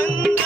வந்த